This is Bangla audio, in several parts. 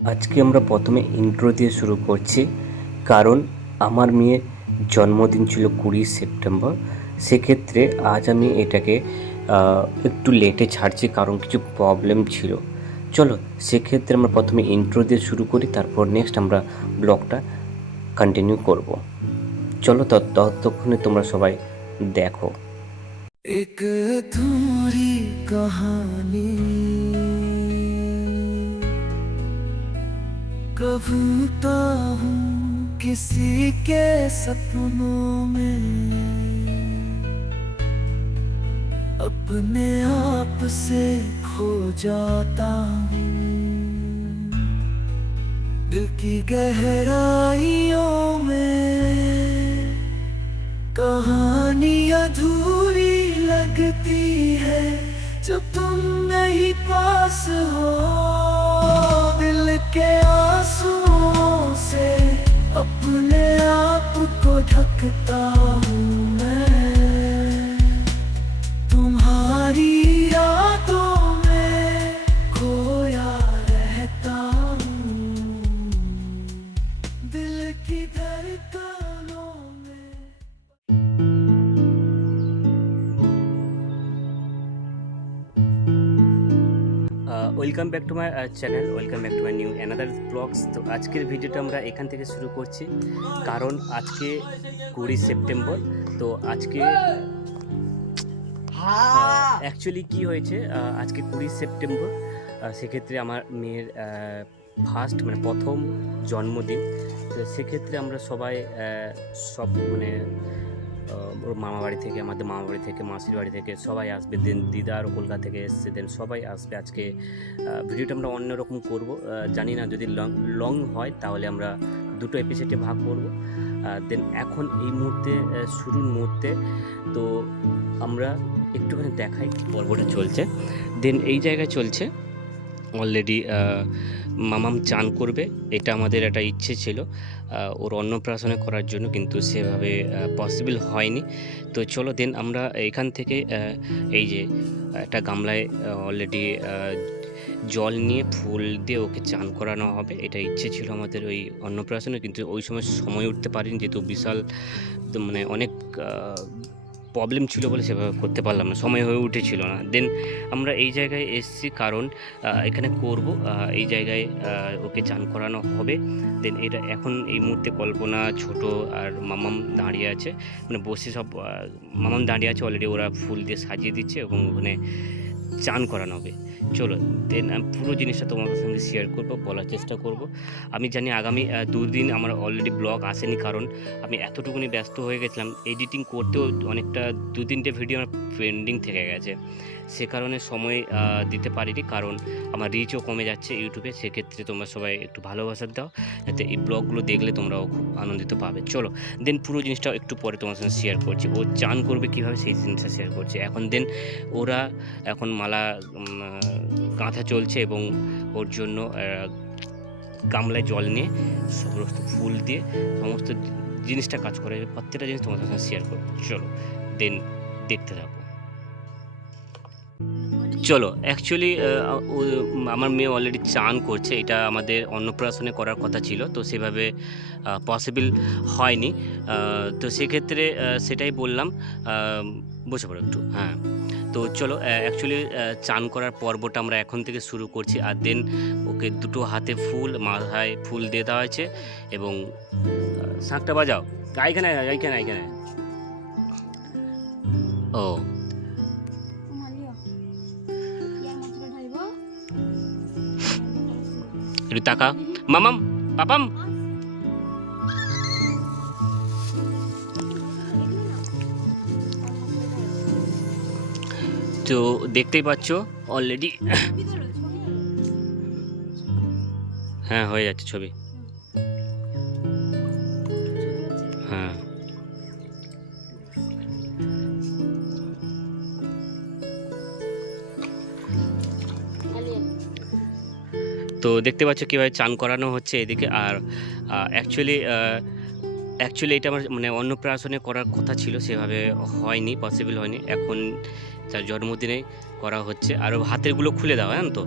আজকে আমরা প্রথমে ইন্ট্রো দিয়ে শুরু করছি। কারণ আমার মেয়ের জন্মদিন ছিল কুড়ি সেপ্টেম্বর। সেক্ষেত্রে আজ আমি এটাকে একটু লেটে ছাড়ছি কারণ কিছু প্রবলেম ছিল। চলো, সেক্ষেত্রে আমরা প্রথমে ইন্ট্রো দিয়ে শুরু করি, তারপর নেক্সট আমরা ব্লগটা কন্টিনিউ করব। চলো ততক্ষণে তোমরা সবাই দেখো। এক তোমারি কাহানি कबूता हूँ किसी के सपनों में। अपने आप से खो जाता हूँ। दिल की गहराइयों में कहानी अधूरी लगती है, जब तुम नहीं पास हो। दिल के que tal? Welcome back to my channel welcome back to my new another blogs তো আজকের ভিডিওটা আমরা এখান থেকে শুরু করছি। কারণ আজকে কুড়ি সেপ্টেম্বর তো আজকে অ্যাকচুয়ালি কি হয়েছে আজকে কুড়ি সেপ্টেম্বর সেক্ষেত্রে আমার মেয়ের ফার্স্ট মানে প্রথম জন্মদিন। তো সেক্ষেত্রে আমরা সবাই সব মানে ওর মামা বাড়ি থেকে, আমাদের মামা বাড়ি থেকে, মাসির বাড়ি থেকে সবাই আসবে। দেন দিদা আর কলকাতা থেকে এসছে, দেন সবাই আসবে আজকে। ভিডিওটা আমরা অন্যরকম করব। জানি না যদি লং লং হয় তাহলে আমরা দুটো এপিসোডে ভাগ করব। দেন এখন এই মুহূর্তে শুরুর মুহূর্তে তো আমরা একটুখানি দেখাই পর্বটা চলছে। দেন এই জায়গায় চলছে অলরেডি মামাম চান করবে, এটা আমাদের একটা ইচ্ছে ছিল। ওর অন্নপ্রাশনে করার জন্য কিন্তু সেভাবে পসিবল হয়নি। তো চলো দেন আমরা এখান থেকে এই যে একটা গামলায় অলরেডি জল নিয়ে ফুল দিয়ে ওকে চান করানো হবে। এটা ইচ্ছে ছিল আমাদের ওই অন্নপ্রাশনে, কিন্তু ওই সময় সময় উঠতে পারিনি, যেহেতু বিশাল মানে অনেক প্রবলেম ছিল বলে সেভাবে করতে পারলাম না, সময় হয়ে উঠেছিল না। দেন আমরা এই জায়গায় এসছি কারণ এখানে করব এই জায়গায় ওকে চান করানো হবে। দেন এটা এখন এই মুহূর্তে কল্পনা, ছোট আর মামাম দাঁড়িয়ে আছে। মানে বসে সব মামাম দাঁড়িয়ে আছে অলরেডি ওরা ফুল দিয়ে সাজিয়ে দিচ্ছে এবং ওখানে চান করানো হবে। চলো দেন আমি পুরো জিনিসটা তোমাদের সঙ্গে শেয়ার করব, বলার চেষ্টা করব। আমি জানি আগামী দুদিন আমার অলরেডি ব্লগ আসেনি কারণ আমি এতটুকুনি ব্যস্ত হয়ে গেছিলাম। এডিটিং করতেও অনেকটা দু তিনটে ভিডিও আমার পেন্ডিং থেকে গেছে। সে কারণে সময় দিতে পারিনি কারণ আমার রিচও কমে যাচ্ছে ইউটিউবে। সেক্ষেত্রে তোমরা সবাই একটু ভালোবাসা দাও, যাতে এই ব্লগগুলো দেখলে তোমরাও খুব আনন্দিত পাবে। চলো দেন পুরো জিনিসটা একটু পরে তোমার সঙ্গে শেয়ার করছি। ও চান করবে কীভাবে সেই জিনিসটা শেয়ার করছি। এখন দেন ওরা, এখন মালা গাঁথা চলছে এবং ওর জন্য গামলায় জল নিয়ে সমস্ত ফুল দিয়ে সমস্ত জিনিসটা কাজ করে, প্রত্যেকটা জিনিস তোমাদের সঙ্গে শেয়ার করব। চলো দেন দেখতে থাকো। চলো অ্যাকচুয়ালি আমার মেয়ে অলরেডি চান করছে, এটা আমাদের অন্নপ্রাশনে করার কথা ছিল, তো সেভাবে পসিবল হয়নি। তো সেক্ষেত্রে সেটাই বললাম বসে পড়ো একটু হ্যাঁ। তো চলো অ্যাকচুয়ালি চান করার পর্বটা আমরা এখন থেকে শুরু করছি আর দেন ওকে দুটো হাতে ফুল, মাথায় ফুল দিয়ে দেওয়া হয়েছে এবং শাঁখটা বাজাও। এইখানে এইখানে এইখানে ও। একটু তাকা মামাম, পাপাম। তো দেখতেই পাচ্ছ অলরেডি হ্যাঁ হয়ে যাচ্ছে ছবি। হ্যাঁ। তো দেখতে পাচ্ছ কীভাবে চান করানো হচ্ছে এদিকে, আর অ্যাকচুয়ালি অ্যাকচুয়ালি এটা আমার মানে অন্নপ্রাশনে করার কথা ছিল, সেভাবে হয়নি পসিবল হয়নি। এখন তার জন্মদিনে করা হচ্ছে। আর হাতেরগুলো খুলে দাও হ্যাঁ তো?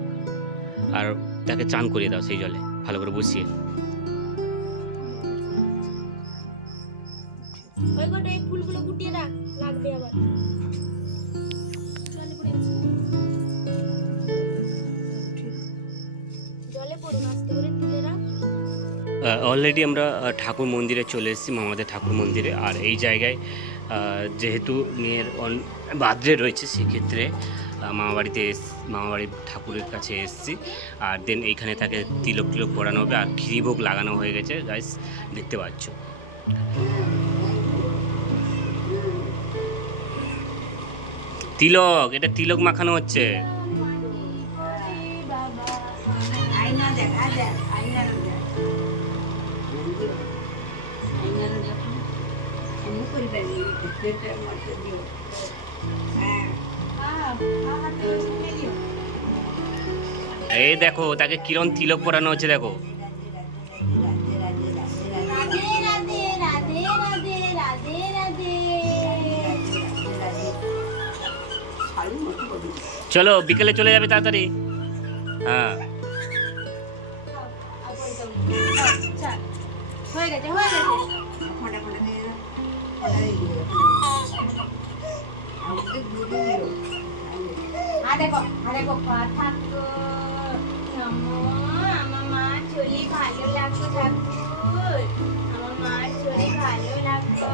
আর তাকে চান করিয়ে দাও সেই জলে, ভালো করে বসিয়ে। জলে পড়ুন, আস্তে করে। অলরেডি আমরা ঠাকুর মন্দিরে চলে এসেছি মামাদের ঠাকুর মন্দিরে। আর এই জায়গায় যেহেতু মেয়ের অন- বাদ্রে রয়েছে সেক্ষেত্রে আহ, মামাবাড়িতে এস- মামাবাড়ির ঠাকুরের কাছে এসেছি। আর দেন এইখানে তাকে তিলক তিলক পরানো হবে আর ক্ষীরিভোগ লাগানো হয়ে গেছে গাইস দেখতে পাচ্ছ। তিলক এটা তিলক মাখানো হচ্ছে। দেখ। এই দেখো তাকে কিরণ তিলক পরানো হচ্ছে দেখো। চলো বিকেলে চলে যাবে তাড়াতাড়ি। হ্যাঁ। হয়ে গেছে হয়ে গেছে। দেখো দেখো কথা তো আমার মা চলি ভালো লাগতো ঠাকুর আমার মা চলি ভালো লাগতো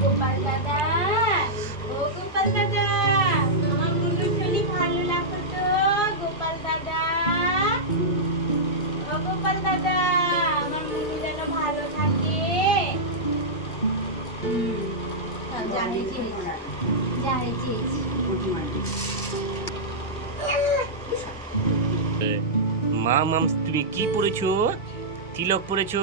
গোপাল দাদা ও গোপাল দাদা দাদা আমার যেন ভালো থাকে। হয়েছে। মা মাম তুমি কি পড়েছো? তিলক পরেছো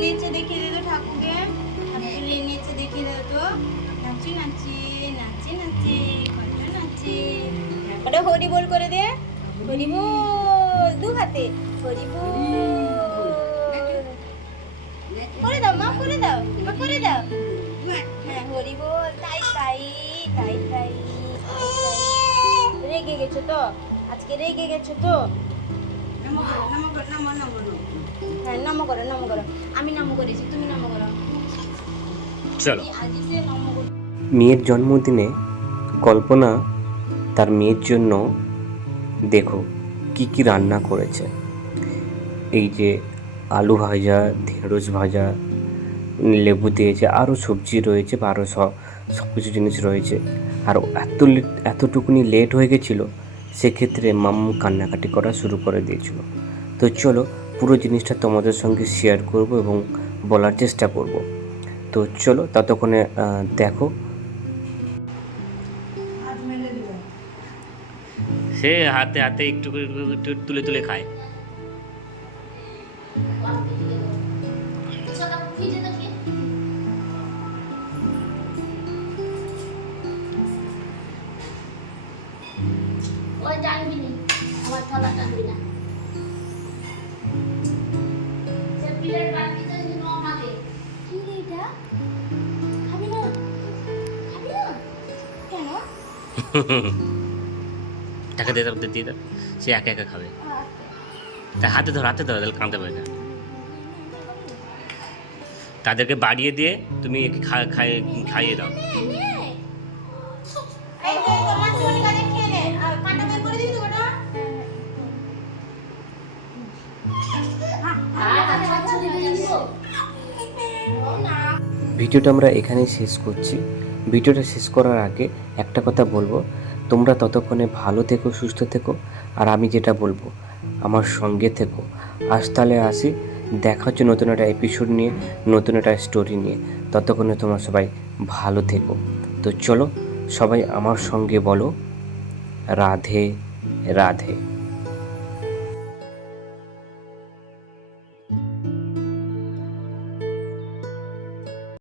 নেচে দেখিয়ে দে ঠাকুরকে ঠাকুরের নেচে দেখিয়ে দে তো নাচি নাচি নাচি নাচি কত নাচি ওটা হরি করে দে। হরি দু হাতে। হরি করে দাও, মা, করে দাও। মা, করে দাও। হ্যাঁ হরি বল। তাই তাই তাই তাই। রেগে গেছো তো? আজকে রেগে গেছো তো? হ্যাঁ নম করো নম করো। আমি নম করেছি তুমি নম করো। চলো। মেয়ের জন্মদিনে কল্পনা তার মেয়ের জন্য দেখো কি কি রান্না করেছে। এই যে আলু ভাজা ঢেঁড়স ভাজা লেবু দিয়েছে আরও সবজি রয়েছে বা আরও সব সব কিছু জিনিস রয়েছে। আর এত এতটুকুনি লেট হয়ে গেছিল সেক্ষেত্রে মাম্মু কান্নাকাটি করা শুরু করে দিয়েছিল। তো চলো পুরো জিনিসটা তোমাদের সঙ্গে শেয়ার করব এবং বলার চেষ্টা করব। তো চলো ততক্ষণে দেখো। সে হাতে হাতে একটু একটু তুলে তুলে খায়। টাকা দিয়ে দাও দিয়ে দাও। সে একা একা খাবে। তা হাতে ধরো হাতে ধরো তাহলে কাঁদতে পারে না। তাদেরকে বাড়িয়ে দিয়ে তুমি খাইয়ে দাও। হ্যাঁ, হ্যাঁ। ভিডিওটা আমরা এখানেই শেষ করছি। ভিডিওটা শেষ করার আগে একটা কথা বলব। তোমরা ততক্ষণে ভালো থেকো, সুস্থ থেকো, আর আমি যেটা বলব, আমার সঙ্গে থেকো। আজ তাহলে আসি। দেখা হচ্ছে নতুন একটা এপিসোড নিয়ে, নতুন একটা স্টোরি নিয়ে। ততক্ষণে তোমরা সবাই ভালো থেকো। তো চলো, সবাই আমার সঙ্গে বলো। রাধে রাধে।